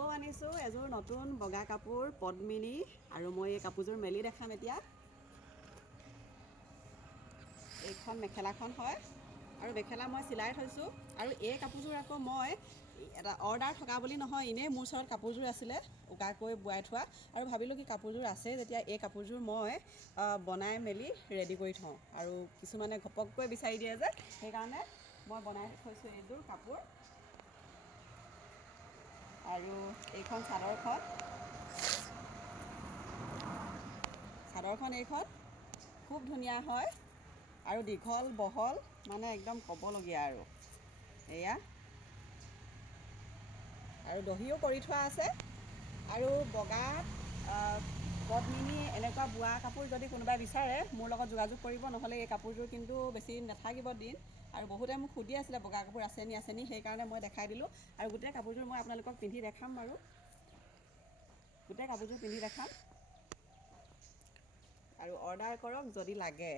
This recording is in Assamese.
আকৌ আনিছোঁ এযোৰ নতুন বগা কাপোৰ পদ্মিনী আৰু মই এই কাপোৰযোৰ মেলি দেখাম এতিয়া। এইখন মেখেলাখন হয় আৰু মেখেলা মই চিলাই থৈছোঁ আৰু এই কাপোৰযোৰ আকৌ মই এটা অৰ্ডাৰ থকা বুলি নহয়, এনেই মোৰ ওচৰত কাপোৰযোৰ আছিলে উকাকৈ বোৱাই থোৱা আৰু ভাবিলোঁ কি কাপোৰযোৰ আছে যেতিয়া এই কাপোৰযোৰ মই বনাই মেলি ৰেডি কৰি থওঁ আৰু কিছুমানে ঘপককৈ বিচাৰি দিয়ে যে সেইকাৰণে মই বনাই থৈছোঁ এইযোৰ কাপোৰ। আৰু এইখন চাদৰখন এইখন খুব ধুনীয়া হয় আৰু দীঘল বহল মানে একদম ক'বলগীয়া আৰু এয়া আৰু দহিও কৰি থোৱা আছে। আৰু বগা পদ্মিনী এনেকুৱা বোৱা কাপোৰ যদি কোনোবাই বিচাৰে মোৰ লগত যোগাযোগ কৰিব, নহ'লে এই কাপোৰযোৰ কিন্তু বেছি নাথাকিব দিন আৰু বহুতে মোক সুধি আছিলে বগা কাপোৰ আছেনি সেইকাৰণে মই দেখাই দিলোঁ আৰু গোটেই কাপোৰযোৰ মই আপোনালোকক পিন্ধি দেখাম বাৰু, গোটেই কাপোৰযোৰ পিন্ধি দেখাম আৰু অৰ্ডাৰ কৰক যদি লাগে।